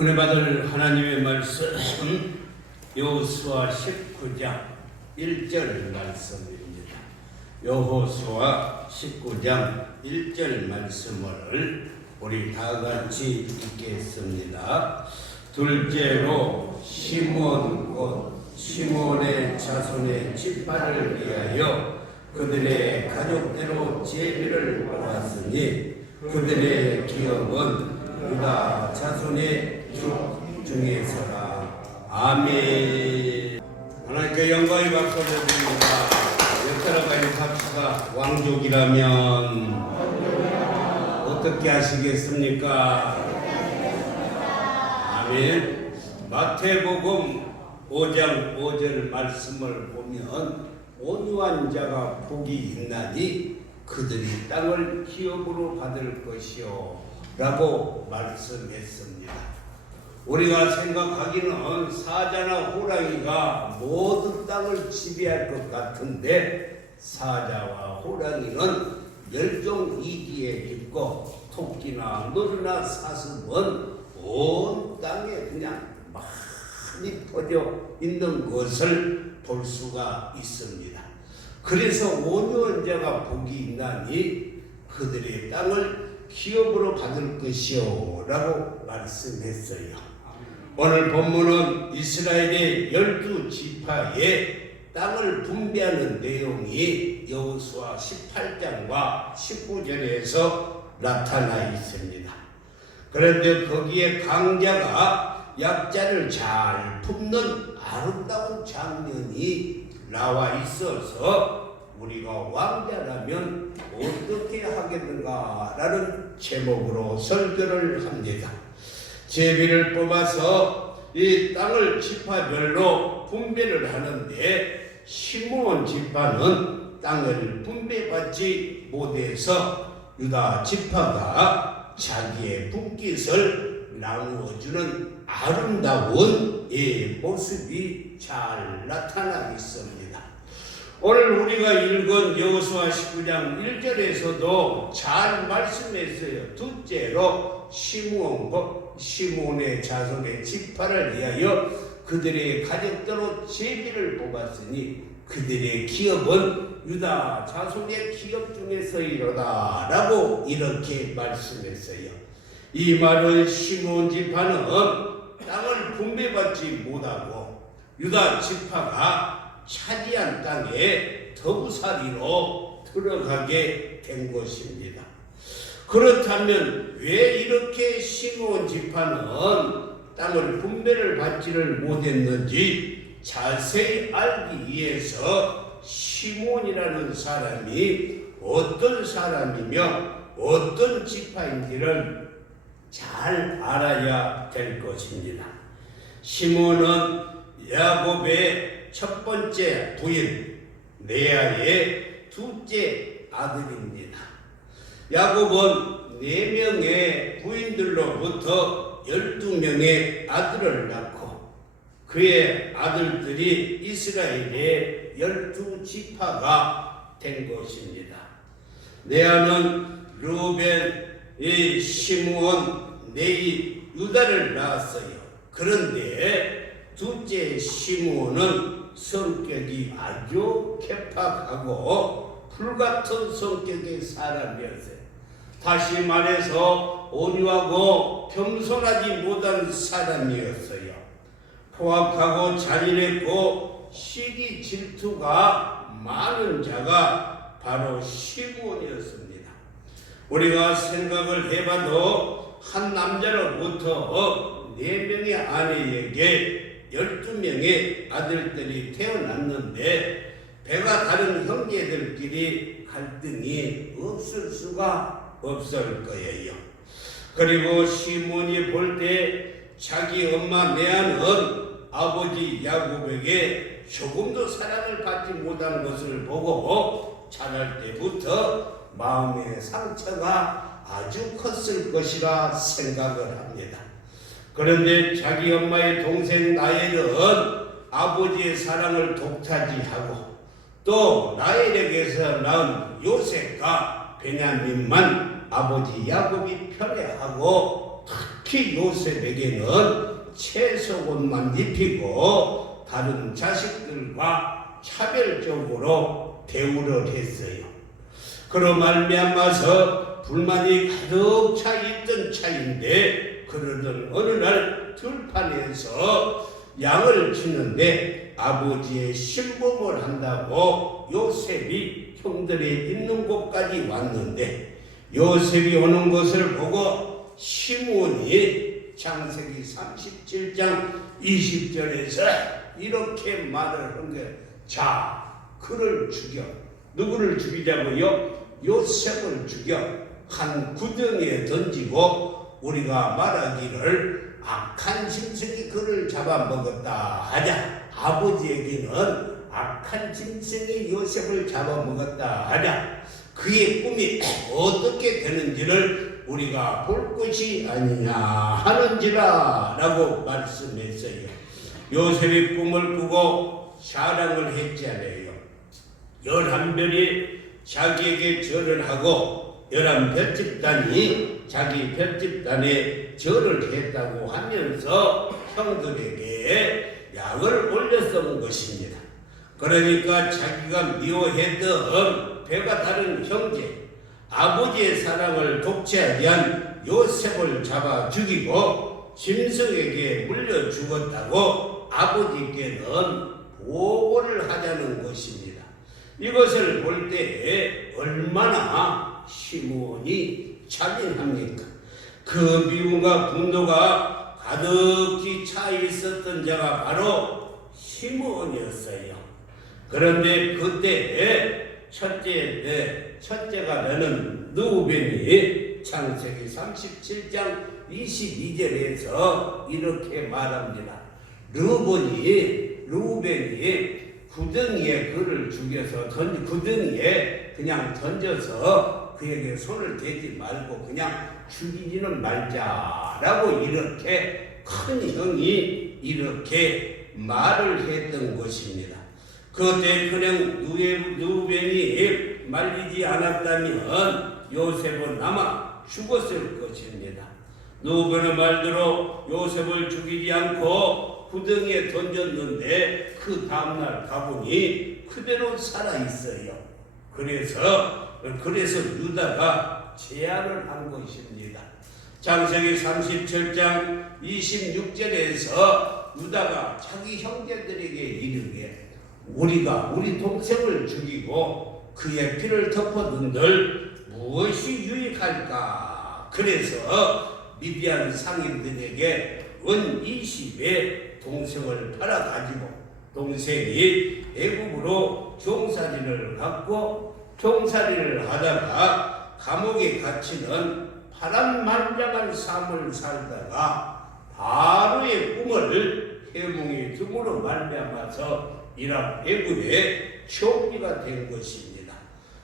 은혜 받을 하나님의 말씀 여호수아 19장 1절 말씀입니다. 여호수아 19장 1절 말씀을 우리 다 같이 읽겠습니다. 둘째로 시몬 곧 시몬의 자손의 지파를 위하여 그들의 가족대로 제비를 뽑았으니 그들의 기업은 유다 자손의 중에서라. 아멘. 하나님께 영광의 박수를 드립니다. 옆사람과 합시다. 왕족이라면 어떻게 하시겠습니까? 아멘. 마태복음 5장 5절 말씀을 보면 온유한 자가 복이 있나니 그들이 땅을 기업으로 받을 것이요 라고 말씀했습니다. 우리가 생각하기는 사자나 호랑이가 모든 땅을 지배할 것 같은데 사자와 호랑이는 멸종위기에 있고 토끼나 너리나 사슴은 온 땅에 그냥 많이 퍼져 있는 것을 볼 수가 있습니다. 그래서 온유한 자가 복이 있나니 그들의 땅을 기업으로 받을 것이요 라고 말씀했어요. 오늘 본문은 이스라엘의 12지파의 땅을 분배하는 내용이 여호수아 18장과 19절에서 나타나 있습니다. 그런데 거기에 강자가 약자를 잘 품는 아름다운 장면이 나와 있어서 우리가 왕자라면 어떻게 하겠는가 라는 제목으로 설교를 합니다. 제비를 뽑아서 이 땅을 지파별로 분배를 하는데 시므온 지파는 땅을 분배받지 못해서 유다 지파가 자기의 분깃을 나누어주는 아름다운 이 모습이 잘 나타나 있습니다. 오늘 우리가 읽은 여호수아 19장 1절에서도 잘 말씀했어요. 둘째로 시몬의 자손의 지파를 위하여 그들의 가족대로 제비를 뽑았으니 그들의 기업은 유다 자손의 기업 중에서이로다 라고 이렇게 말씀했어요. 이 말은 시몬 지파는 땅을 분배받지 못하고 유다 지파가 차지한 땅에 더부살이로 들어가게 된 것입니다. 그렇다면 왜 이렇게 시므온 지파는 땅을 분배를 받지를 못했는지 자세히 알기 위해서 시므온이라는 사람이 어떤 사람이며 어떤 지파인지를 잘 알아야 될 것입니다. 시므온은 야곱의 첫 번째 부인 레아의 둘째 아들입니다. 야곱은 4명의 부인들로부터 12명의 아들을 낳고 그의 아들들이 이스라엘의 12지파가 된 것입니다. 레아는 르우벤, 시므온, 네이, 유다를 낳았어요. 그런데 둘째 시므온은 성격이 아주 괴팍하고 불같은 성격의 사람이었어요. 다시 말해서 온유하고 겸손하지 못한 사람이었어요. 포악하고 잔인했고 시기 질투가 많은 자가 바로 시므온이었습니다. 우리가 생각을 해봐도 한 남자로부터 4명의 아내에게 12명의 아들들이 태어났는데 배가 다른 형제들끼리 갈등이 없을 수가 없을 거예요. 그리고 시몬이 볼 때 자기 엄마 레아는 아버지 야곱에게 조금도 사랑을 받지 못한 것을 보고 자랄 때부터 마음의 상처가 아주 컸을 것이라 생각을 합니다. 그런데 자기 엄마의 동생 라헬은 아버지의 사랑을 독차지하고 또 라헬에게서 낳은 요셉과 베냐민만 아버지 야곱이 편애하고 특히 요셉에게는 채석옷만 입히고 다른 자식들과 차별적으로 대우를 했어요. 그로 말미암아서 불만이 가득 차 있던 차인데, 그러던 어느 날 들판에서 양을 치는데 아버지의 신봉을 한다고 요셉이 형들이 있는 곳까지 왔는데, 요셉이 오는 것을 보고 시므온이 창세기 37장 20절에서 이렇게 말을 한 거예요. 자, 그를 죽여. 누구를 죽이자고요? 요셉을 죽여 한 구덩이에 던지고 우리가 말하기를 악한 짐승이 그를 잡아먹었다 하자. 아버지에게는 악한 짐승이 요셉을 잡아먹었다 하자. 그의 꿈이 어떻게 되는지를 우리가 볼 것이 아니냐 하는지라 라고 말씀했어요. 요셉이 꿈을 꾸고 자랑을 했잖아요. 11별이 자기에게 절을 하고 11별집단이 자기 별집단에 절을 했다고 하면서 형들에게 약을 올렸던 것입니다. 그러니까 자기가 미워했던 배가 다른 형제, 아버지의 사랑을 독차지한 위한 요셉을 잡아 죽이고 짐승에게 물려 죽었다고 아버지께는 보고를 하자는 것입니다. 이것을 볼 때 얼마나 시므온이 잔인합니까? 그 미움과 분노가 가득히 차 있었던 자가 바로 시므온이었어요. 그런데 그때 첫째가 되는 르우벤이 창세기 37장 22절에서 이렇게 말합니다. 르우벤이 구덩이에 그를 죽여서 구덩이에 그냥 던져서 그에게 손을 대지 말고 그냥 죽이지는 말자라고 이렇게 큰 형이 이렇게 말을 했던 것입니다. 그때 그냥 르우벤이 말리지 않았다면 요셉은 아마 죽었을 것입니다. 르우벤의 말대로 요셉을 죽이지 않고 구덩이에 던졌는데 그 다음날 가보니 그대로 살아있어요. 그래서 유다가 제안을 한 것입니다. 창세기 37장 26절에서 유다가 자기 형제들에게 이르게 우리가 우리 동생을 죽이고 그의 피를 덮어둔들 무엇이 유익할까? 그래서 미디안 상인들에게 은 20에 동생을 팔아가지고 동생이 애굽으로 종살이를 갖고 종살이를 하다가 감옥에 갇히는 파란만장한 삶을 살다가 바로의 꿈을 해몽이 tum으로 말미암아서 이란 애굽의 총리가 된 것입니다.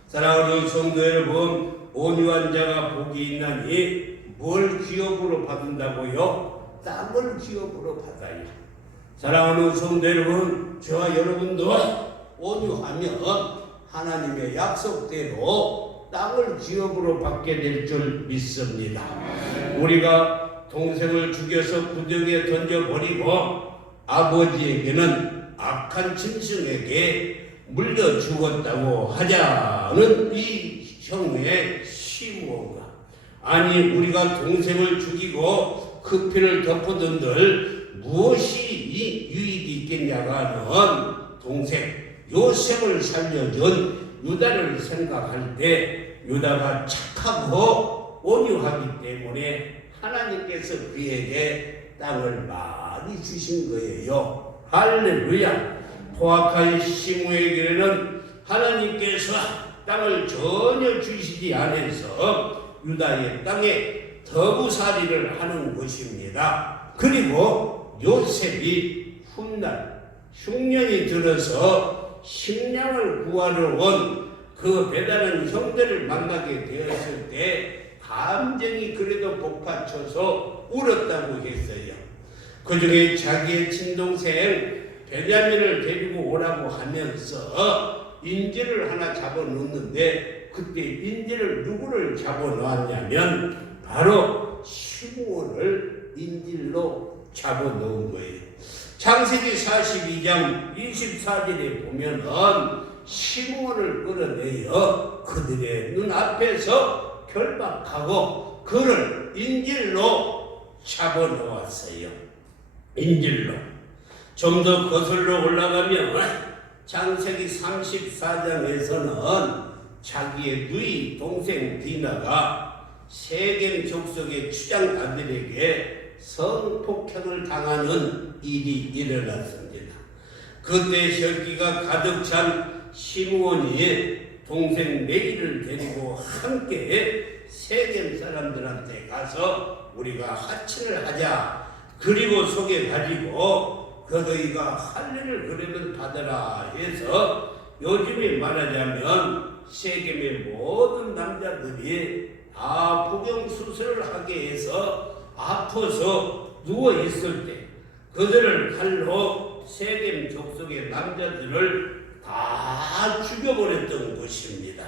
사랑하는 성도 여러분, 온유한 자가 복이 있나니 뭘 기업으로 받는다고요? 땅을 기업으로 받아요. 사랑하는 성도 여러분, 저와 여러분도 온유하면 하나님의 약속대로 땅을 기업으로 받게 될 줄 믿습니다. 우리가 동생을 죽여서 구덩이에 던져버리고 아버지에게는 악한 짐승에게 물려 죽었다고 하자는 이 형의 시므온과, 아니 우리가 동생을 죽이고 그 피를 덮어둔들 무엇이 유익이 있겠냐가 하는 동생 요셉을 살려준 유다를 생각할 때 유다가 착하고 온유하기 때문에 하나님께서 그에게 땅을 많이 주신 거예요. 할렐루야. 포악한 시므에게는 하나님께서 땅을 전혀 주시지 않아서 유다의 땅에 더부살이를 하는 것입니다. 그리고 요셉이 훗날 흉년이 들어서 식량을 구하러 온 그 배다른 형들을 만나게 되었을 때 감정이 그래도 복받쳐서 울었다고 했어요. 그 중에 자기의 친동생 베냐민을 데리고 오라고 하면서 인질을 하나 잡아놓는데 그때 인질을 누구를 잡아놓았냐면 바로 시므온을 인질로 잡아놓은 거예요. 창세기 42장 24절에 보면은 시므온을 끌어내어 그들의 눈앞에서 결박하고 그를 인질로 잡아놓았어요. 인질로. 좀 더 거슬러 올라가면 창세기 34장에서는 자기의 누이 동생 디나가 세겜 족속의 추장 아들에게 성폭행을 당하는 일이 일어났습니다. 그때 혈기가 가득 찬 시므온이 동생 레이를 데리고 함께 세겜 사람들한테 가서 우리가 하친을 하자. 그리고 속에 가지고 너희가 할 일을 그러면 받아라 해서 요즘에 말하자면 세겜의 모든 남자들이 다 복용수술을 하게 해서 아파서 누워있을 때 그들을 칼로 세겜 족속의 남자들을 다 죽여버렸던 것입니다.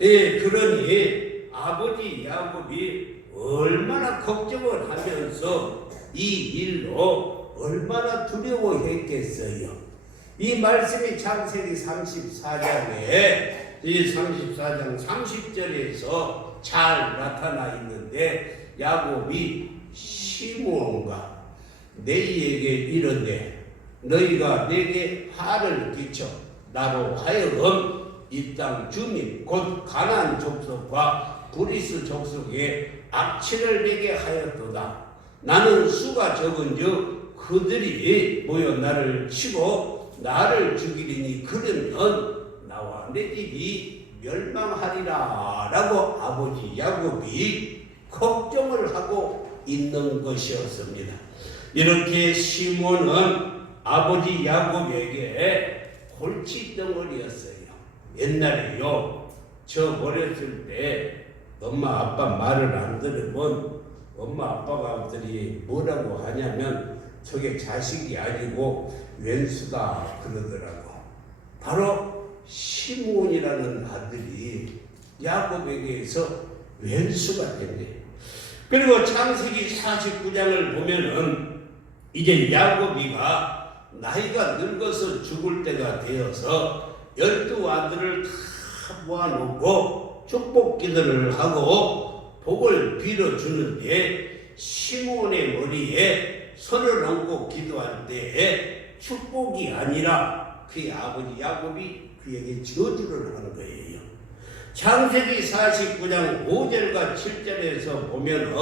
예, 그러니 아버지 야곱이 얼마나 걱정을 하면서 이 일로 얼마나 두려워했겠어요. 이 말씀이 창세기 34장에 이 34장 30절에서 잘 나타나 있는데 야곱이 시므온과 레이에게 이르되 너희가 내게 화를 끼쳐 나로 하여금 이 땅 주민 곧 가나안 족속과 브리스 족속에 악취를 내게 하였도다. 나는 수가 적은즉 그들이 모여 나를 치고 나를 죽이리니 그러면 나와 내 집이 멸망하리라 라고 아버지 야곱이 걱정을 하고 있는 것이었습니다. 이렇게 시몬은 아버지 야곱에게 골칫덩어리였어요. 옛날에요, 저 어렸을 때 엄마 아빠 말을 안 들으면 엄마 아빠가들이 뭐라고 하냐면 저게 자식이 아니고 왼수다 그러더라고. 바로 시므온이라는 아들이 야곱에게서 왼수가 됐네. 그리고 창세기 49장을 보면은 이제 야곱이가 나이가 늙어서 죽을 때가 되어서 12아들을 다 모아놓고 축복 기도를 하고 복을 빌어주는데 시므온의 머리에 손을 얹고 기도할 때에 축복이 아니라 그의 아버지 야곱이 그에게 저주를 한 거예요. 창세기 49장 5절과 7절에서 보면은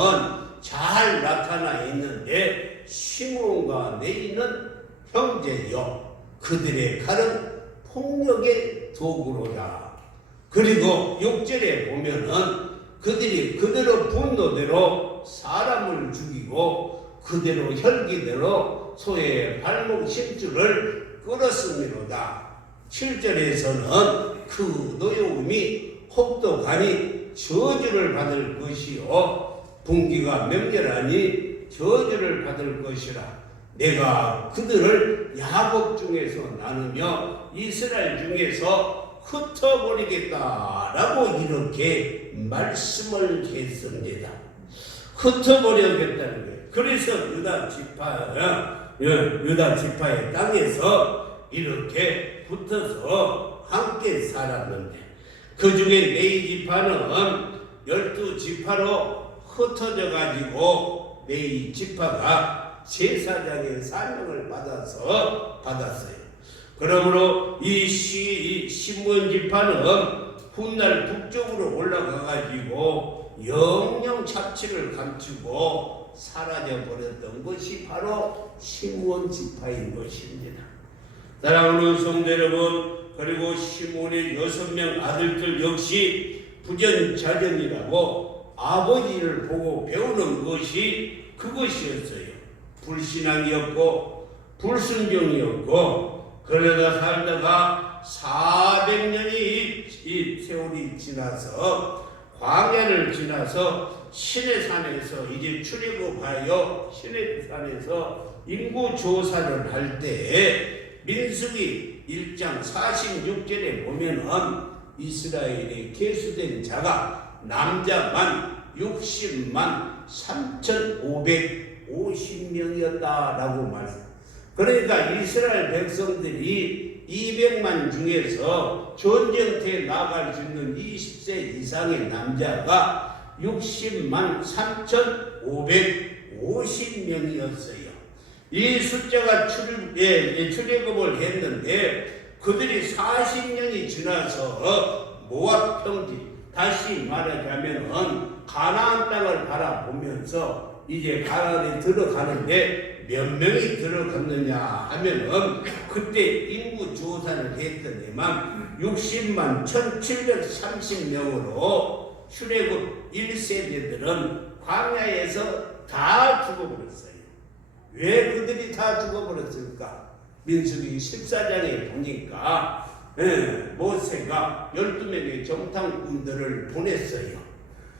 잘 나타나 있는데 시므온과 레이는 형제요 그들의 칼은 폭력의 도구로다. 그리고 6절에 보면은 그들이 그대로 분노대로 사람을 죽이고 그대로 혈기대로 소의 발목 심줄을 끌었음이로다. 7절에서는 그 노여움이 혹독하니 저주를 받을 것이요 분기가 맹렬하니 저주를 받을 것이라. 내가 그들을 야곱 중에서 나누며 이스라엘 중에서 흩어버리겠다라고 이렇게 말씀을 했습니다. 흩어버리겠다는 거예요. 그래서 유다 지파의 땅에서 이렇게 붙어서 함께 살았는데 그 중에 레위 지파는 12지파로 흩어져 가지고 레위 지파가 제사장의 사명을 받았어요. 그러므로 이 시므온 지파는 훗날 북쪽으로 올라가 가지고 영영 착취를 감추고 사라져 버렸던 것이 바로 시므온 지파인 것입니다. 사랑하는 성도 여러분, 그리고 시므온의 6명 아들들 역시 부전자전이라고 아버지를 보고 배우는 것이 그것이었어요. 불신앙이었고 불순종이었고 그러다 살다가 400년이 이 세월이 지나서 광야를 지나서 시내산에서 이제 출애굽하여 시내산에서 인구 조사를 할 때에 민수기 1장 46절에 보면은 이스라엘에 계수된 자가 남자만 60만 3,550명이었다라고 말씀. 그러니까 이스라엘 백성들이 200만 중에서 전쟁터에 나갈 수 있는 20세 이상의 남자가 60만 3,550명이었어요. 이 숫자가 출애굽을 했는데 그들이 40년이 지나서 모압 평지, 다시 말하자면 가나안 땅을 바라보면서 이제 가나안에 들어가는데 몇 명이 들어갔느냐 하면은 그때 인구 조사를 했더니만 60만 1,730명으로 출애굽 1세대들은 광야에서 다 죽어버렸어요. 왜 그들이 다 죽어버렸을까? 민수기 14장에 보니까 모세가 12명의 정탐꾼들을 보냈어요.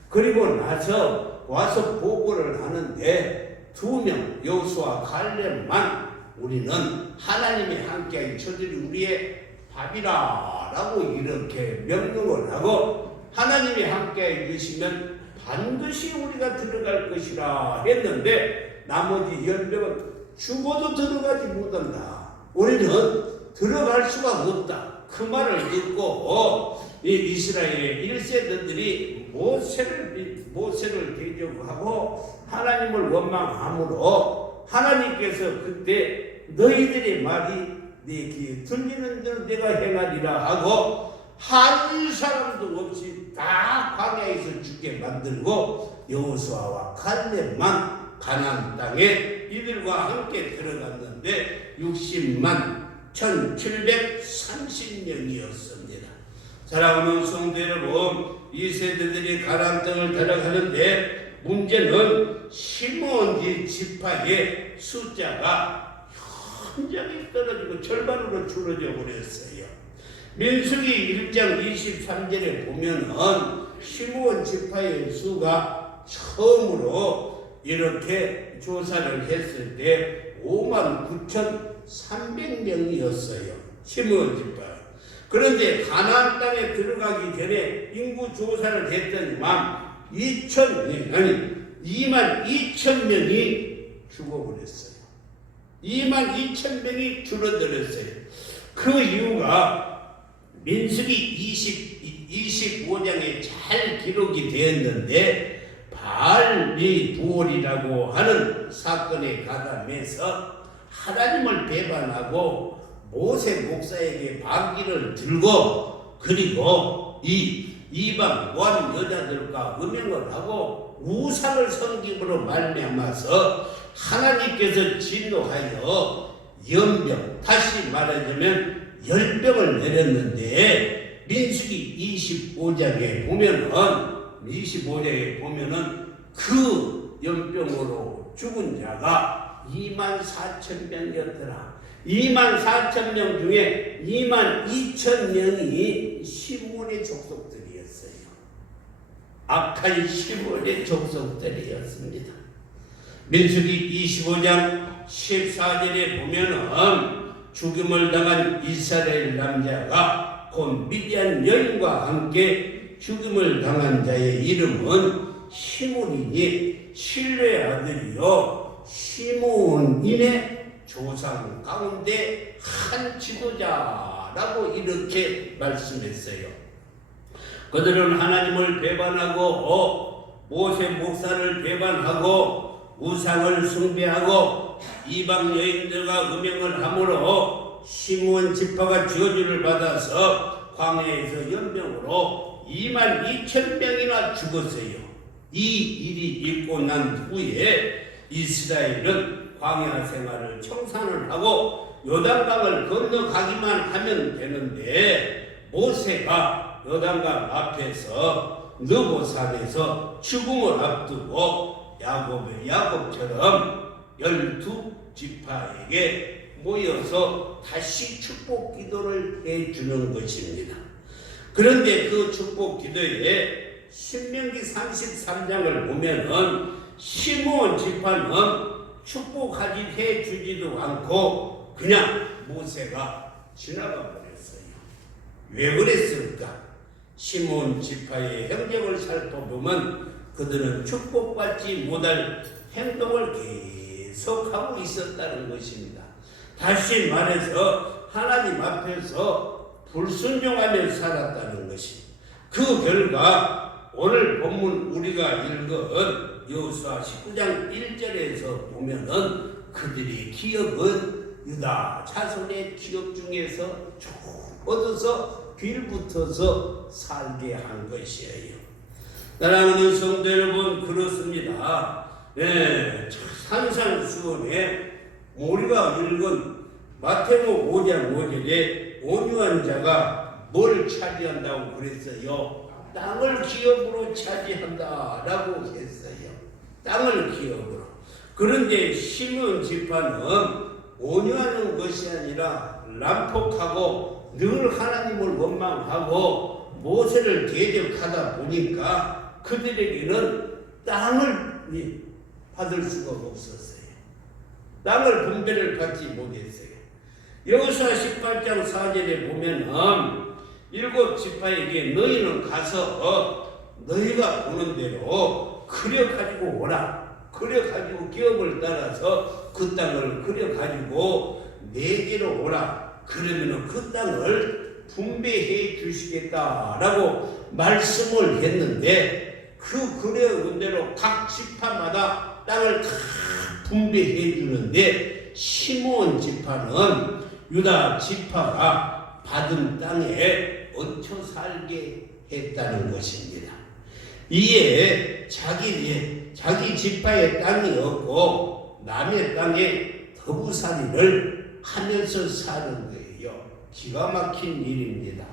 그리고 나서 와서 보고를 하는데 2명 여호수아 갈렙만 우리는 하나님이 함께하니 저들이 우리의 밥이라 라고 이렇게 명령을 하고 하나님이 함께해 주시면 반드시 우리가 들어갈 것이라 했는데 나머지 10명은 죽어도 들어가지 못한다. 우리는 들어갈 수가 없다. 그 말을 듣고 이 이스라엘 1세대들이 모세를 대적하고 하나님을 원망함으로 하나님께서 그때 너희들의 말이 내 귀에 들리는 대로 내가 행하리라 하고 한 사람도 없이 다 광야에서 죽게 만들고 여호수아와 갈렙만 가나안 땅에 이들과 함께 들어갔는데 60만 1,730명이었습니다. 사랑하는 성도 여러분, 이 세대들이 가나안 땅을 들어가는데 문제는 시므온 지파의 숫자가 현저히 떨어지고 절반으로 줄어져 버렸어요. 민수기 1장 23절에 보면은 시므온 지파의 수가 처음으로 이렇게 조사를 했을 때 59,300명이었어요. 시므온 지파. 그런데 가나안 땅에 들어가기 전에 인구 조사를 했더니만 22,000명이 죽어버렸어요. 22,000명이 줄어들었어요. 그 이유가 민수기 25장에 잘 기록이 되었는데 바알이 부올이라고 하는 사건에 가담해서 하나님을 배반하고 모세 목사에게 반기를 들고 그리고 이 이방 모압 여자들과 음행을 하고 우상을 섬김으로 말미암아서 하나님께서 진노하여 연병, 다시 말하자면 열병을 내렸는데 민수기 25장에 보면은 그 연병으로 죽은 자가 24,000명이었더라. 24,000명 중에 22,000명이 시므온의 족속들이었어요. 악한 시므온의 족속들이었습니다. 민수기 25장 14절에 보면은 죽음을 당한 이스라엘 남자가 곧 미디안 여인과 함께 죽음을 당한 자의 이름은 시므온이니 실레의 아들이요 시므온인의 조상 가운데 한 지도자라고 이렇게 말씀했어요. 그들은 하나님을 배반하고 모세 목사를 배반하고 우상을 숭배하고 이방 여인들과 음행을 함으로 시므온 지파가 저주를 받아서 광야에서 연병으로 22,000명이나 죽었어요. 이 일이 있고 난 후에 이스라엘은 광야 생활을 청산을 하고 요단강을 건너가기만 하면 되는데 모세가 요단강 앞에서 느보산에서 죽음을 앞두고 야곱처럼 12지파에게 모여서 다시 축복 기도를 해주는 것입니다. 그런데 그 축복 기도에 신명기 33장을 보면은 시므온 지파는 축복하지 해주지도 않고 그냥 모세가 지나가 버렸어요. 왜 그랬을까? 시므온 지파의 행적을 살펴보면 그들은 축복받지 못할 행동을 계속하고 있었다는 것입니다. 다시 말해서 하나님 앞에서 불순종하며 살았다는 것입니다. 그 결과 오늘 본문 우리가 읽은 여호수아 19장 1절에서 보면은 그들의 기업은 유다 자손의 기업 중에서 쭉 얻어서 빌붙어서 살게 한 것이에요. 사랑하는 성도 여러분, 그렇습니다. 네, 산산수원에 우리가 읽은 마태복음 5장 5절에 온유한 자가 뭘 차지한다고 그랬어요? 땅을 기업으로 차지한다라고 했어요. 땅을 기업으로. 그런데 시므온 지파는 온유하는 것이 아니라 난폭하고 늘 하나님을 원망하고 모세를 대적하다 보니까 그들에게는 땅을 받을 수가 없었어요. 땅을 분배를 받지 못했어요. 여호수아 18장 4절에 보면은 7 지파에게 너희는 가서 너희가 보는 대로 그려가지고 오라. 그려가지고 기업을 따라서 그 땅을 그려가지고 내게로 오라. 그러면은 그 땅을 분배해 주시겠다라고 말씀을 했는데 그 그려온 대로 각 지파마다 땅을 다 분배해 주는데 시므온 지파는 유다 지파가 받은 땅에 얹혀 살게 했다는 것입니다. 이에 자기 지파의 땅이 없고 남의 땅에 더부살이를 하면서 사는 거예요. 기가 막힌 일입니다.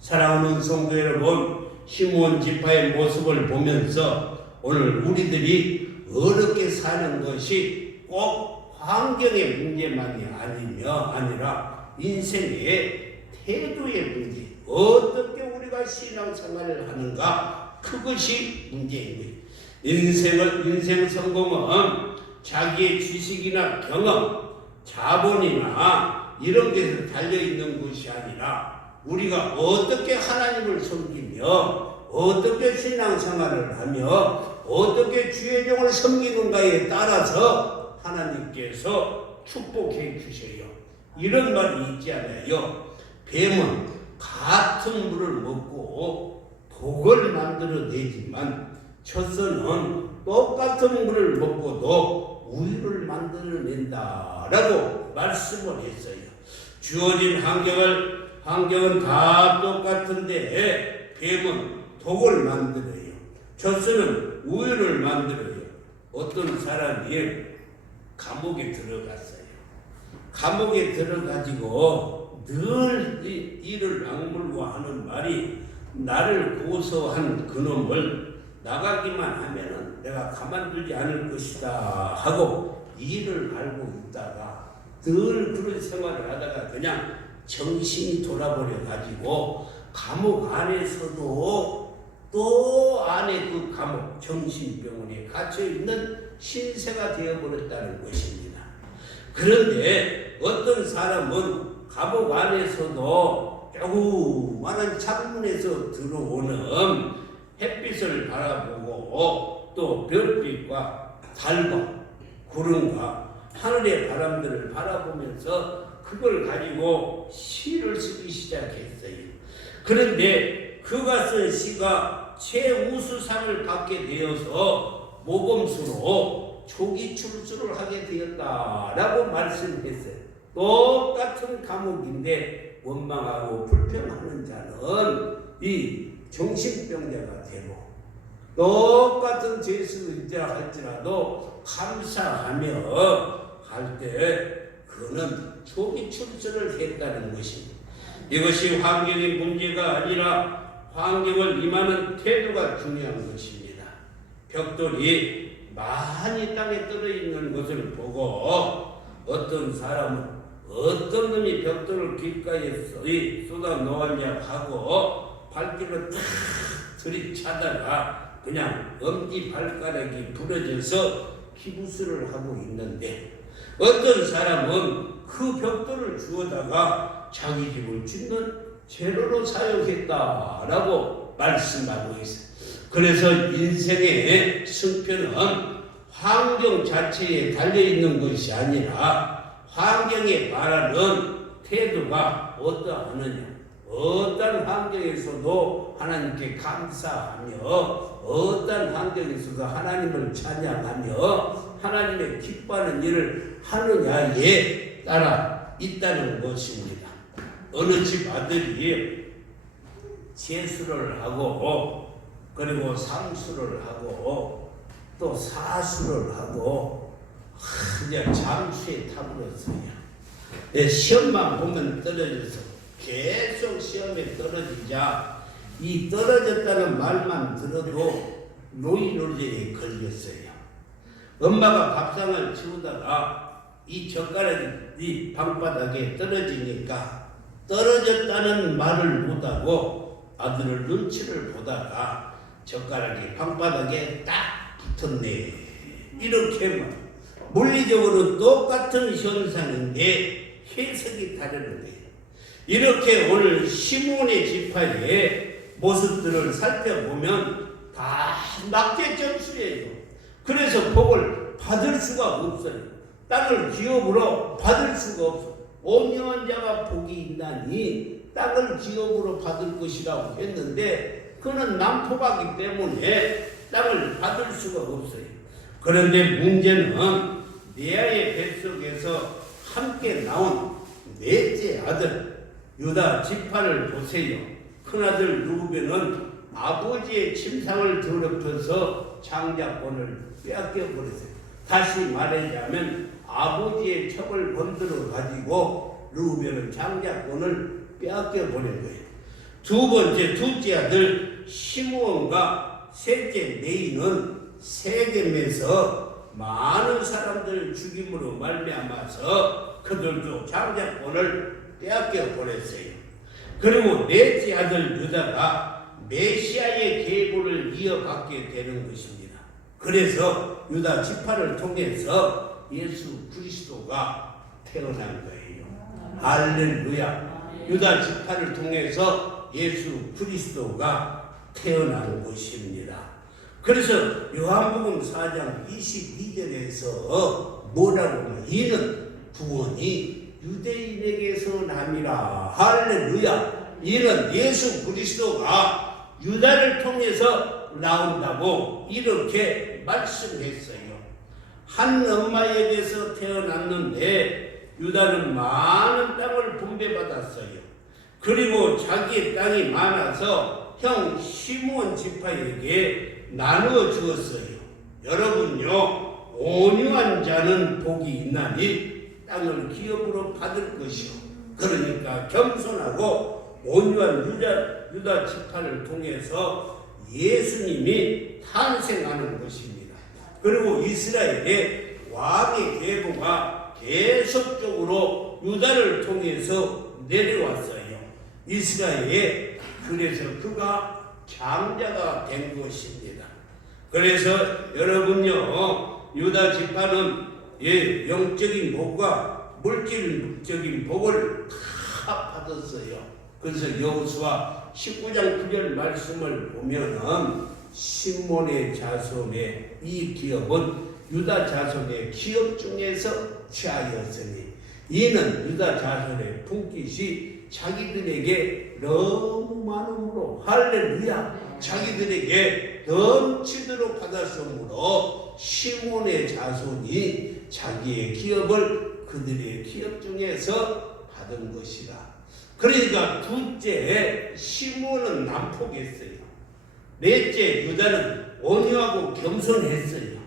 사랑하는 성도 여러분, 시므온 지파의 모습을 보면서 오늘 우리들이 어렵게 사는 것이 꼭 환경의 문제만이 아니라 인생의 태도의 문제, 어떻게 우리가 신앙생활을 하는가, 그것이 문제인 거예요. 인생 성공은 자기의 지식이나 경험, 자본이나 이런 것에 달려있는 것이 아니라 우리가 어떻게 하나님을 섬기며 어떻게 신앙생활을 하며 어떻게 주의 종을 섬기는가에 따라서 하나님께서 축복해 주셔요. 이런 말이 있지 않아요? 뱀은 같은 물을 먹고 독을 만들어내지만 젖소는 똑같은 물을 먹고도 우유를 만들어낸다라고 말씀을 했어요. 주어진 환경은 다 똑같은데 뱀은 독을 만들어요. 젖소는 우유를 만들어요. 어떤 사람이 감옥에 들어갔어요. 감옥에 들어가지고 늘 이를 악물고 하는 말이 나를 고소한 그놈을 나가기만 하면은 내가 가만두지 않을 것이다 하고 일을 알고 있다가 늘 그런 생활을 하다가 그냥 정신이 돌아버려 가지고 감옥 안에서도 또 안에 그 감옥 정신병원에 갇혀있는 신세가 되어버렸다는 것입니다. 그런데 어떤 사람은 감옥 안에서도 조그마한 창문에서 들어오는 햇빛을 바라보고 또 별빛과 달과 구름과 하늘의 바람들을 바라보면서 그걸 가지고 시를 쓰기 시작했어요. 그런데 그가 쓴 시가 최우수상을 받게 되어서 모범수로 조기 출소를 하게 되었다라고 말씀했어요. 똑같은 감옥인데 원망하고 불평하는 자는 이 정신병자가 되고 똑같은 죄수가 있다 할지라도 감사하며 할 때 그는 조기 출소를 했다는 것입니다. 이것이 환경의 문제가 아니라 환경을 임하는 태도가 중요한 것입니다. 벽돌이 많이 땅에 떨어 있는 것을 보고 어떤 사람은 어떤 놈이 벽돌을 길가에 쏟아 놓았냐 하고 발길로 탁 들이차다가 그냥 엄지 발가락이 부러져서 기부스를 하고 있는데 어떤 사람은 그 벽돌을 주워다가 자기 집을 짓는 재료로 사용했다라고 말씀하고 있어요. 그래서 인생의 승패는 환경 자체에 달려있는 것이 아니라 환경에 바라는 태도가 어떠하느냐. 어떤 환경에서도 하나님께 감사하며 어떤 환경에서도 하나님을 찬양하며 하나님의 기뻐하는 일을 하느냐에 따라 있다는 것입니다. 어느 집 아들이 재수를 하고 그리고 삼수를 하고 또 사수를 하고 그냥 잠수에 타버렸어요. 시험만 보면 떨어져서 계속 시험에 떨어지자 이 떨어졌다는 말만 들어도 노이로제에 걸렸어요. 엄마가 밥상을 치우다가 이 젓가락이 방바닥에 떨어지니까 떨어졌다는 말을 못하고 아들을 눈치를 보다가 젓가락이 방바닥에 딱 붙었네. 이렇게 물리적으로 똑같은 현상인데 해석이 다르는 거예요. 이렇게 오늘 시몬의 지파의 모습들을 살펴보면 다 낙제점수예요. 그래서 복을 받을 수가 없어요. 땅을 기업으로 받을 수가 없어요. 온유한 자가 복이 있나니 땅을 기업으로 받을 것이라고 했는데 그는 남포가기 때문에 땅을 받을 수가 없어요. 그런데 문제는 레아의 뱃속에서 함께 나온 넷째 아들 유다 지파를 보세요. 큰아들 루벤은 아버지의 침상을 더럽혀서 장자권을 빼앗겨버렸어요. 다시 말하자면 아버지의 첩을 번들어 가지고 루벤은 장자권을 빼앗겨버린 거예요. 두 번째 둘째 아들 시므온과 셋째 네이는 세겜에서 많은 사람들 죽임으로 말미암아서 그들도 장자권을 빼앗겨 버렸어요. 그리고 넷째 아들 유다가 메시아의 계보를 이어받게 되는 것입니다. 그래서 유다 지파를 통해서 예수 그리스도가 태어난 거예요. 할렐루야. 유다 지파를 통해서 예수 그리스도가 태어난 것입니다. 그래서 요한복음 4장 22절에서 뭐라고 하냐. 이는 구원이 유대인에게서 남이라. 할렐루야. 이는 예수 그리스도가 유다를 통해서 나온다고 이렇게 말씀했어요. 한 엄마에게서 태어났는데 유다는 많은 땅을 분배받았어요. 그리고 자기의 땅이 많아서 형 시므온 지파에게 나누어 주었어요. 여러분요, 온유한 자는 복이 있나니 땅을 기업으로 받을 것이요. 그러니까 겸손하고 온유한 유다 지파를 통해서 예수님이 탄생하는 것입니다. 그리고 이스라엘의 왕의 계보가 계속적으로 유다를 통해서 내려왔어요. 이스라엘에 그래서 그가 장자가 된 것입니다. 그래서 여러분요, 유다 지파는 영적인 복과 물질적인 복을 다 받았어요. 그래서 여호수아 19장 9절 말씀을 보면은 시몬의 자손의 이 기업은 유다 자손의 기업 중에서 취하였으니 이는 유다 자손의 품깃이 자기들에게 너무 많음으로 할렐루야 자기들에게 넘치도록 받았으므로 시몬의 자손이 자기의 기업을 그들의 기업 중에서 받은 것이다. 그러니까 둘째 시몬은 난폭했어요. 넷째 유다는 온유하고 겸손했어요.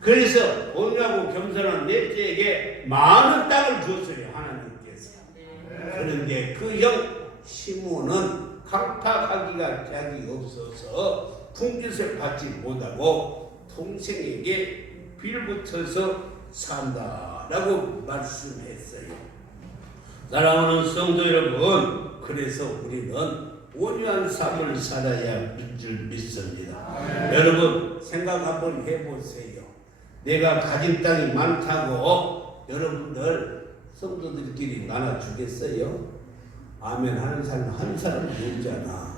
그래서 온유하고 겸손한 넷째에게 많은 땅을 주었어요. 하나님께서. 그런데 그 형 시몬은 강팍하기가 짝이 없어서 품깃을 받지 못하고 동생에게 빌붙어서 산다라고 말씀했어요. 사랑하는 성도 여러분, 그래서 우리는 온유한 삶을 살아야 할 줄 믿습니다. 여러분 생각 한번 해보세요. 내가 가진 땅이 많다고 여러분들 성도들끼리 나눠주겠어요? 아멘 하는 사람 한 사람도 없잖아.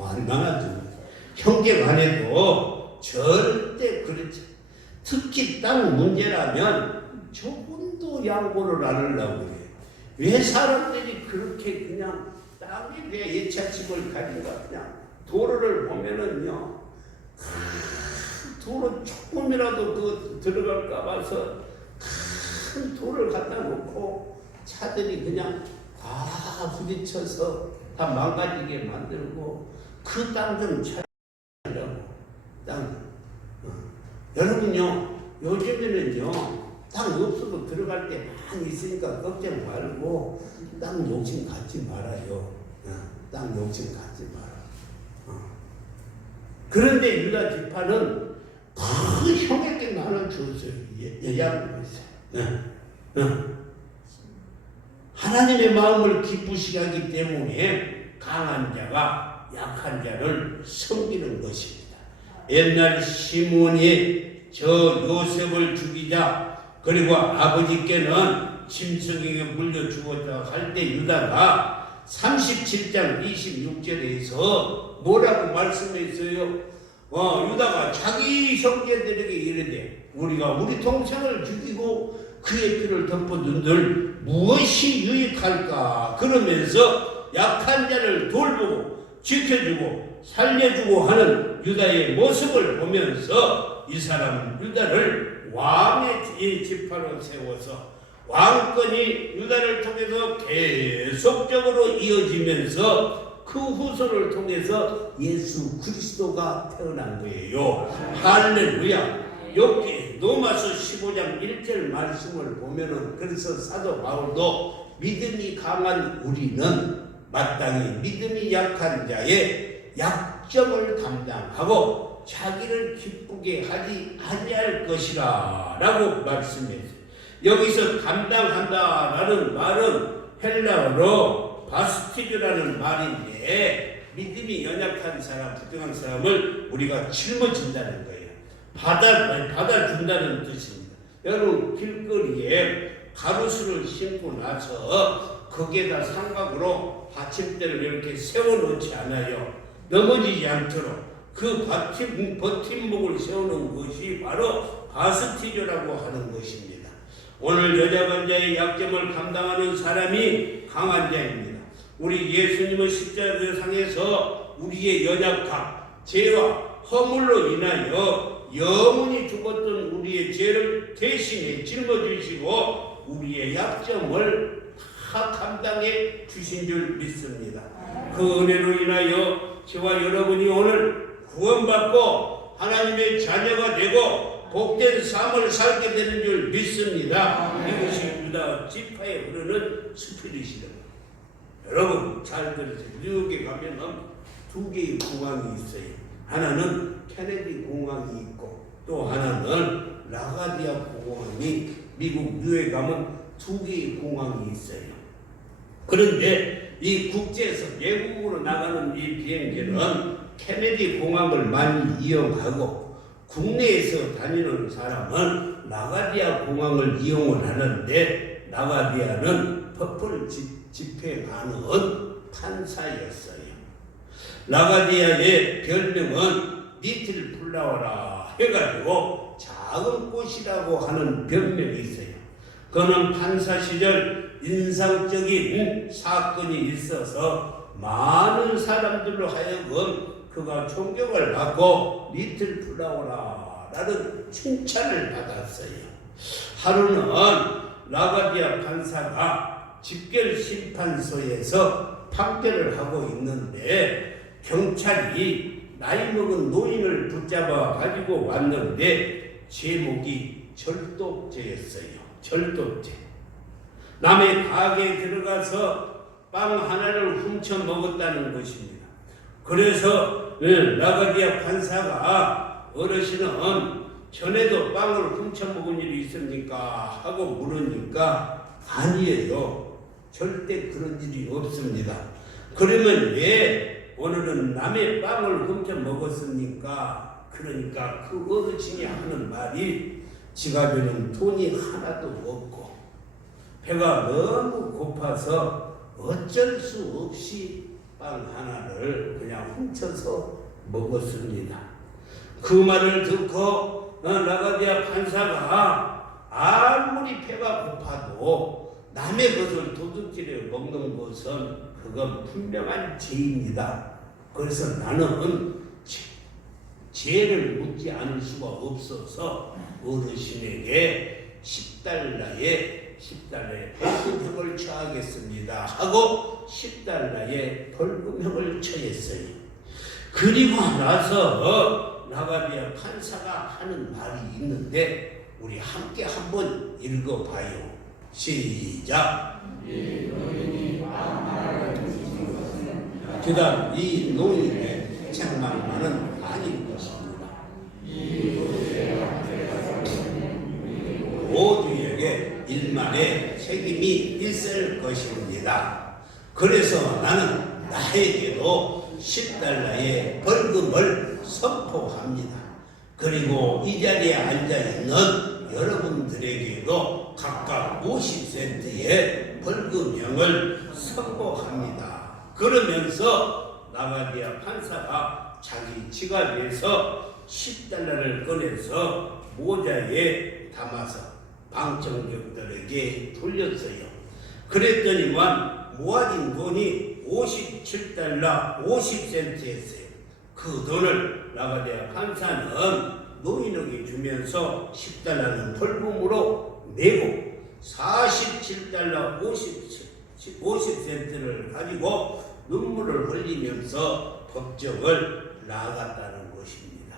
안 나눠줘. 형제 간에도 절대 그렇지. 특히 땅 문제라면 조금도 양보를 안 하려고 그래요. 왜 사람들이 그렇게 그냥 땅에 왜 예차집을 가진가. 그냥 도로를 보면은요, 도로 조금이라도 그 들어갈까 봐서 큰 돌을 갖다 놓고 차들이 그냥 다 부딪혀서 다 망가지게 만들고 그 땅 좀 찾으려고 땅. 여러분요, 요즘에는요 땅 없어도 들어갈 때 많이 있으니까 걱정 말고 땅 욕심 갖지 말아요. 땅 욕심 갖지 마라. 그런데 유다 지파는 그 형에게 나눠줬어요. 예약을 했어요. 하나님의 마음을 기쁘시게 하기 때문에 강한 자가 약한 자를 섬기는 것입니다. 옛날 시몬이 저 요셉을 죽이자 그리고 아버지께는 짐승에게 물려 죽었다 할 때 유다가 37장 26절에서 뭐라고 말씀했어요? 유다가 자기 형제들에게 이르되 우리가 우리 동생을 죽이고 그의 피를 덮어둔들 무엇이 유익할까? 그러면서 약한 자를 돌보고 지켜주고 살려주고 하는 유다의 모습을 보면서 이 사람은 유다를 왕의 지파로 세워서 왕권이 유다를 통해서 계속적으로 이어지면서 그 후손을 통해서 예수 그리스도가 태어난 거예요. 할렐루야. 여기 로마서 15장 1절 말씀을 보면은 그래서 사도 바울도 믿음이 강한 우리는 마땅히 믿음이 약한 자의 약점을 감당하고 자기를 기쁘게 하지 아니할 것이라 라고 말씀했어요. 여기서 감당한다라는 말은 헬라어로 바스티즈라는 말인데 믿음이 연약한 사람, 부정한 사람을 우리가 짊어진다는 거예요. 받아준다는 뜻입니다. 여러분 길거리에 가로수를 심고 나서 거기에다 삼각으로 받침대를 이렇게 세워놓지 않아요. 넘어지지 않도록 그 버팀목을 세우는 것이 바로 바스티즈라고 하는 것입니다. 오늘 여자관자의 약점을 감당하는 사람이 강한 자입니다. 우리 예수님은 십자가상에서 우리의 연약함, 죄와 허물로 인하여 영원히 죽었던 우리의 죄를 대신에 짊어지시고 우리의 약점을 다 감당해 주신 줄 믿습니다. 그 은혜로 인하여 저와 여러분이 오늘 구원받고 하나님의 자녀가 되고 복된 삶을 살게 되는 줄 믿습니다. 이것이 유다 지파에 흐르는 스피릿이다. 여러분 잘 들으세요. 뉴욕에 가면 두 개의 공항이 있어요. 하나는 케네디 공항이 있고 또 하나는 라가디아 공항이 미국 뉴욕에 가면 두 개의 공항이 있어요. 그런데 이 국제에서 외국으로 나가는 이 비행기는 케네디 공항을 많이 이용하고 국내에서 다니는 사람은 라가디아 공항을 이용을 하는데 라가디아는 법을 집행하는 판사였어요. 라가디아의 별명은 리틀 플라워라 해가지고 작은 꽃이라고 하는 별명이 있어요. 그는 판사 시절 인상적인 사건이 있어서 많은 사람들로 하여금 그가 존경을 받고 리틀 플라워라라는 칭찬을 받았어요. 하루는 라가디아 판사가 집결심판소에서 판결을 하고 있는데 경찰이 나이 먹은 노인을 붙잡아 가지고 왔는데 제목이 절도죄였어요. 절도죄. 남의 가게에 들어가서 빵 하나를 훔쳐 먹었다는 것입니다. 그래서 라가디아 판사가 어르신은 전에도 빵을 훔쳐 먹은 일이 있습니까? 하고 물으니까 아니에요. 절대 그런 일이 없습니다. 그러면 왜 오늘은 남의 빵을 훔쳐 먹었습니까? 그러니까 그 어르신이 하는 말이 지갑에는 돈이 하나도 없고 배가 너무 고파서 어쩔 수 없이 빵 하나를 그냥 훔쳐서 먹었습니다. 그 말을 듣고 라가디아 판사가 아무리 배가 고파도 남의 것을 도둑질해 먹는 것은 그건 분명한 죄입니다. 그래서 나는 죄를 묻지 않을 수가 없어서 어르신에게 10달러에 벌금형을 처하겠습니다 하고 10달러의 벌금형을 처했어요. 그리고 나서 라가디아 판사가 하는 말이 있는데 우리 함께 한번 읽어봐요. 시작. 그다음 이 노인의 책망만은 아닌 것입니다. 모두에게 일만의 책임이 있을 것입니다. 그래서 나는 나에게도 10달러의 벌금을 선포합니다. 그리고 이 자리에 앉아있는 여러분들에게도 각각 50센트의 벌금형을 선고합니다. 그러면서 라가디아 판사가 자기 지갑에서 10달러를 꺼내서 모자에 담아서 방청객들에게 돌렸어요. 그랬더니만 모아진 돈이 57달러 50센트였어요. 그 돈을 라가디아 판사는 노인에게 주면서 10달러는 벌금으로 내고 47달러 50센트를 가지고 눈물을 흘리면서 법정을 나갔다는 것입니다.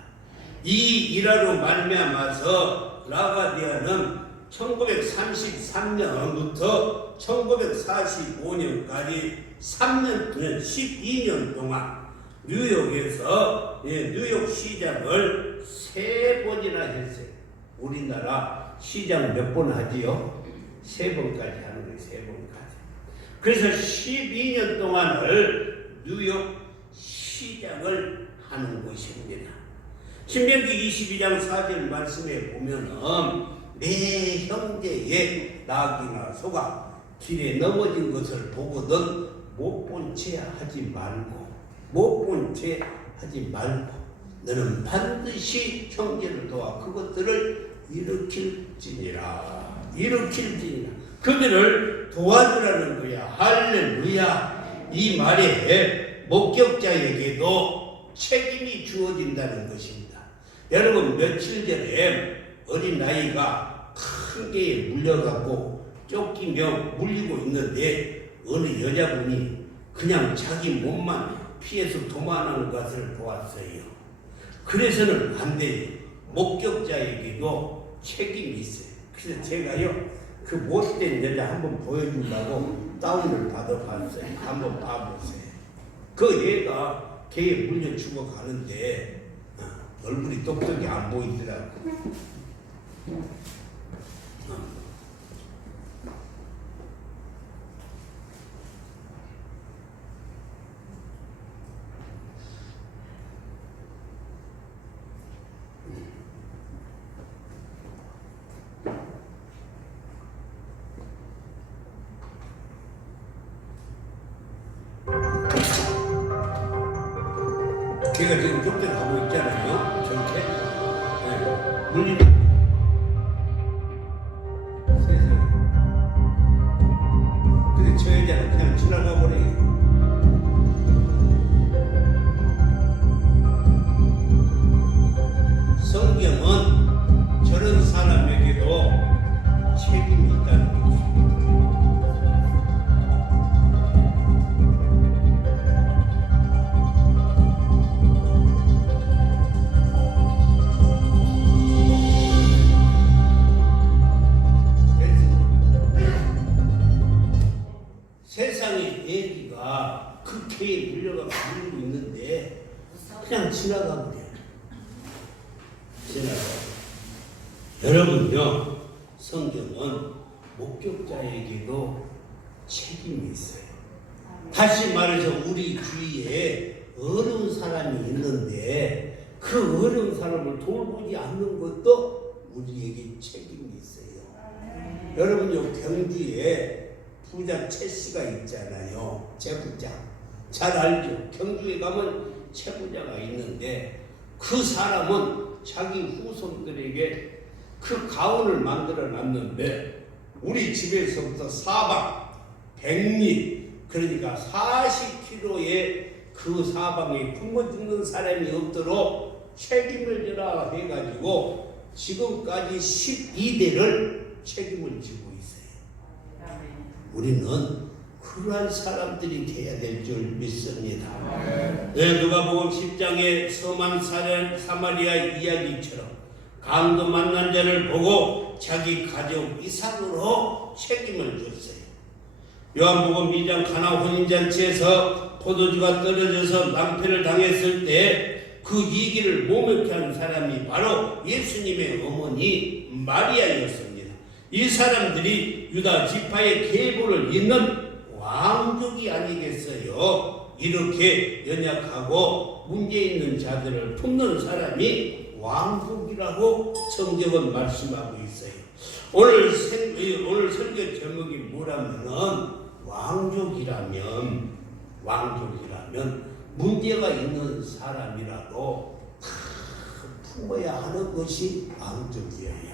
이 일화로 말미암아서 라가디아는 1933년부터 1945년까지 12년 동안 뉴욕에서 뉴욕 시장을 3번이나 했어요. 우리나라 시장 몇 번 하지요? 3번까지 하는 거예요. 3번까지. 그래서 12년 동안을 뉴욕 시장을 하는 것입니다. 신명기 22장 4절 말씀에 보면은 내 형제의 낙이나 소가 길에 넘어진 것을 보거든 못 본 채 하지 말고 너는 반드시 형제를 도와 그것들을 일으킬지니라. 그들을 도와주라는 거야. 할렐루야. 이 말에 목격자에게도 책임이 주어진다는 것입니다. 여러분, 며칠 전에 어린아이가 큰 개에 물려갖고 쫓기며 물리고 있는데 어느 여자분이 그냥 자기 몸만 피해서 도망하는 것을 보았어요. 그래서는 안 돼요. 목격자에게도 책임이 있어요. 그래서 제가요, 그 못된 여자 한번 보여준다고 다운을 받아봤어요. 한번 봐보세요. 그 애가 개에 물려 죽어가는데 얼굴이 똑똑히 안 보이더라고. 걔가 지금 족대 가고 있잖아요. 저렇게. 네. 물리는 세상에. 근데 저 여자는 그냥 지나가 버려요. 성경은 저런 사람에게도 책임이 있다는 것입니다. 세상에 애기가 그 개에 물려가 물리고 있는데 그냥 지나가 버려요. 여러분요, 성경은 목격자에게도 책임이 있어요. 다시 말해서 우리 주위에 어려운 사람이 있는데 그 어려운 사람을 돌보지 않는 것도 우리에게 책임이 있어요. 여러분요, 경주에 부자 최 씨가 있잖아요. 제 부자 잘 알죠. 경주에 가면 채무자가 있는데 그 사람은 자기 후손들에게 그 가훈을 만들어 놨는데 우리 집에서부터 사방 100리 그러니까 40km의 그 사방에 굶어 죽는 사람이 없도록 책임을 져라 해가지고 지금까지 12대를 책임을 지고 있어요. 우리는 그러한 사람들이 돼야 될 줄 믿습니다. 네, 누가복음 10장의 성한 사마리아 이야기처럼 강도 만난 자를 보고 자기 가족 이상으로 책임을 줬어요. 요한복음 2장 가나 혼인잔치에서 포도주가 떨어져서 낭패를 당했을 때 그 이기를 모욕케 한 사람이 바로 예수님의 어머니 마리아였습니다. 이 사람들이 유다 지파의 계보를 잇는 왕족이 아니겠어요? 이렇게 연약하고 문제 있는 자들을 품는 사람이 왕족이라고 성경은 말씀하고 있어요. 오늘 설교 제목이 뭐라면은 왕족이라면 문제가 있는 사람이라도 다 품어야 하는 것이 왕족이에요.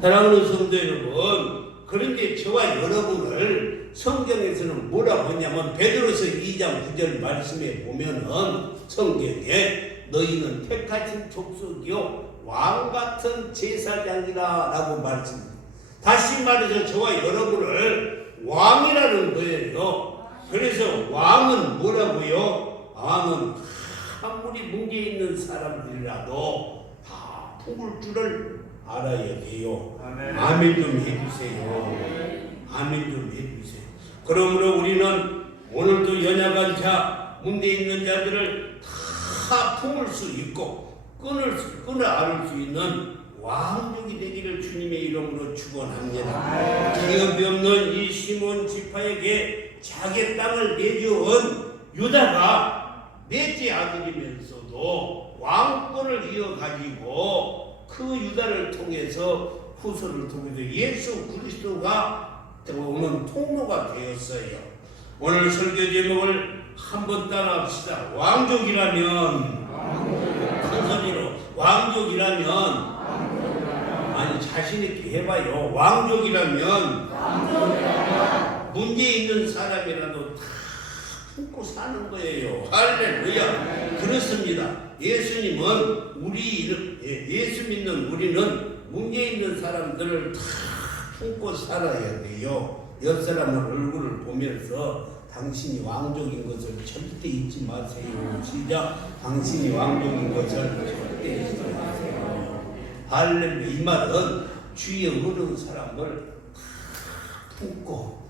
사랑하는 성도 여러분, 그런데 저와 여러분을 성경에서는 뭐라고 하냐면 베드로서 2장 9절 말씀에 보면은 성경에 너희는 택하신 족속이요 왕같은 제사장이라 라고 말씀합니다. 다시 말해서 저와 여러분을 왕이라는 거예요. 그래서 왕은 뭐라고요? 왕은 아무리 문제 있는 사람들이라도 다 품을 줄을 알아야 돼요. 아멘 좀 해주세요. 아멘 좀 해주세요. 그러므로 우리는 오늘도 연약한 자, 문제 있는 자들을 다 품을 수 있고 끊어 안을 수 있는 왕족이 되기를 주님의 이름으로 축원합니다. 기업이 없는 이 시몬 지파에게 자기 땅을 내주은 유다가 넷째 아들이면서도 왕권을 이어가지고 그 유다를 통해서 후손을 통해서 예수 그리스도가 오는 통로가 되었어요. 오늘 설교 제목을 한번 따라합시다. 왕족이라면 큰 소리로 왕족이라면 아니 자신있게 해봐요. 왕족이라면 문제 있는 사람이라도 다 품고 사는 거예요. 할렐루야. 그렇습니다. 예수님은 예수 믿는 우리는 문제 있는 사람들을 다 품고 살아야 돼요. 옆 사람의 얼굴을 보면서 당신이 왕족인 것을 절대 잊지 마세요. 시작. 당신이 왕족인 것을 절대 잊지 마세요. 할렐루야. 이 말은 주위에 어려운 사람을 다 품고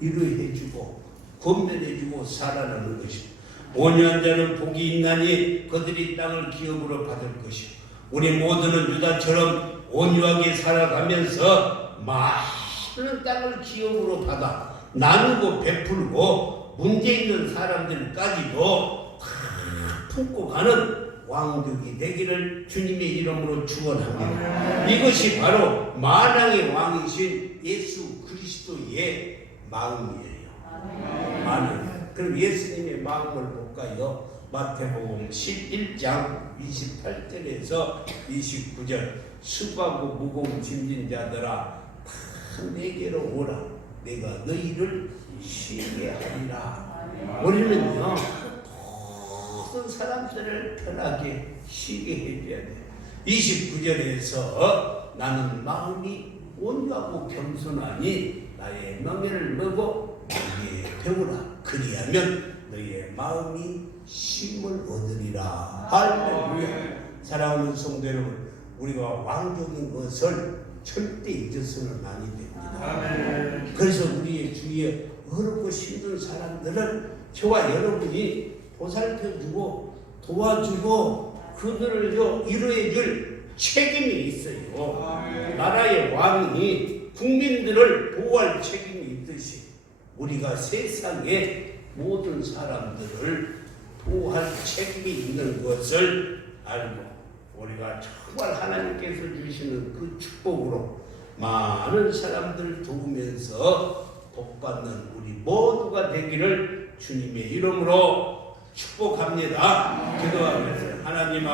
위로해주고 권면해주고 살아나는 것입니다. 온유한 자는 복이 있나니 그들이 땅을 기업으로 받을 것이고 우리 모두는 유다처럼 온유하게 살아가면서 많은 땅을 기업으로 받아 나누고 베풀고 문제 있는 사람들까지도 다 품고 가는 왕족이 되기를 주님의 이름으로 축원합니다. 이것이 바로 만왕의 왕이신 예수 그리스도의 마음이에요. 마음. 그럼 예수님의 마음을 볼까요? 마태복음 11장 28절에서 29절 수고하고 무거운 짐진 자들아 다 내게로 오라 내가 너희를 쉬게 하리라. 우리는요 모든 사람들을 편하게 쉬게 해줘야 돼. 29절에서 나는 마음이 온유하고 겸손하니 나의 명예를 먹고 너희에 배우라. 그리하면 너희의 마음이 쉼을 얻으리라. 할렐루야. 사랑하는 성도 여러분, 우리가 왕족인 것을 절대 잊어서는 아니 됩니다. 그래서 우리의 주위에 어렵고 힘든 사람들을 저와 여러분이 보살펴주고 도와주고 그들을 위로해줄 책임이 있어요. 나라의 왕이 국민들을 보호할 책임이 있듯이 우리가 세상의 모든 사람들을 보호할 책임이 있는 것을 알고 우리가 정말 하나님께서 주시는 그 축복으로 많은 사람들을 도우면서 복받는 우리 모두가 되기를 주님의 이름으로 축복합니다. 기도하면서 하나님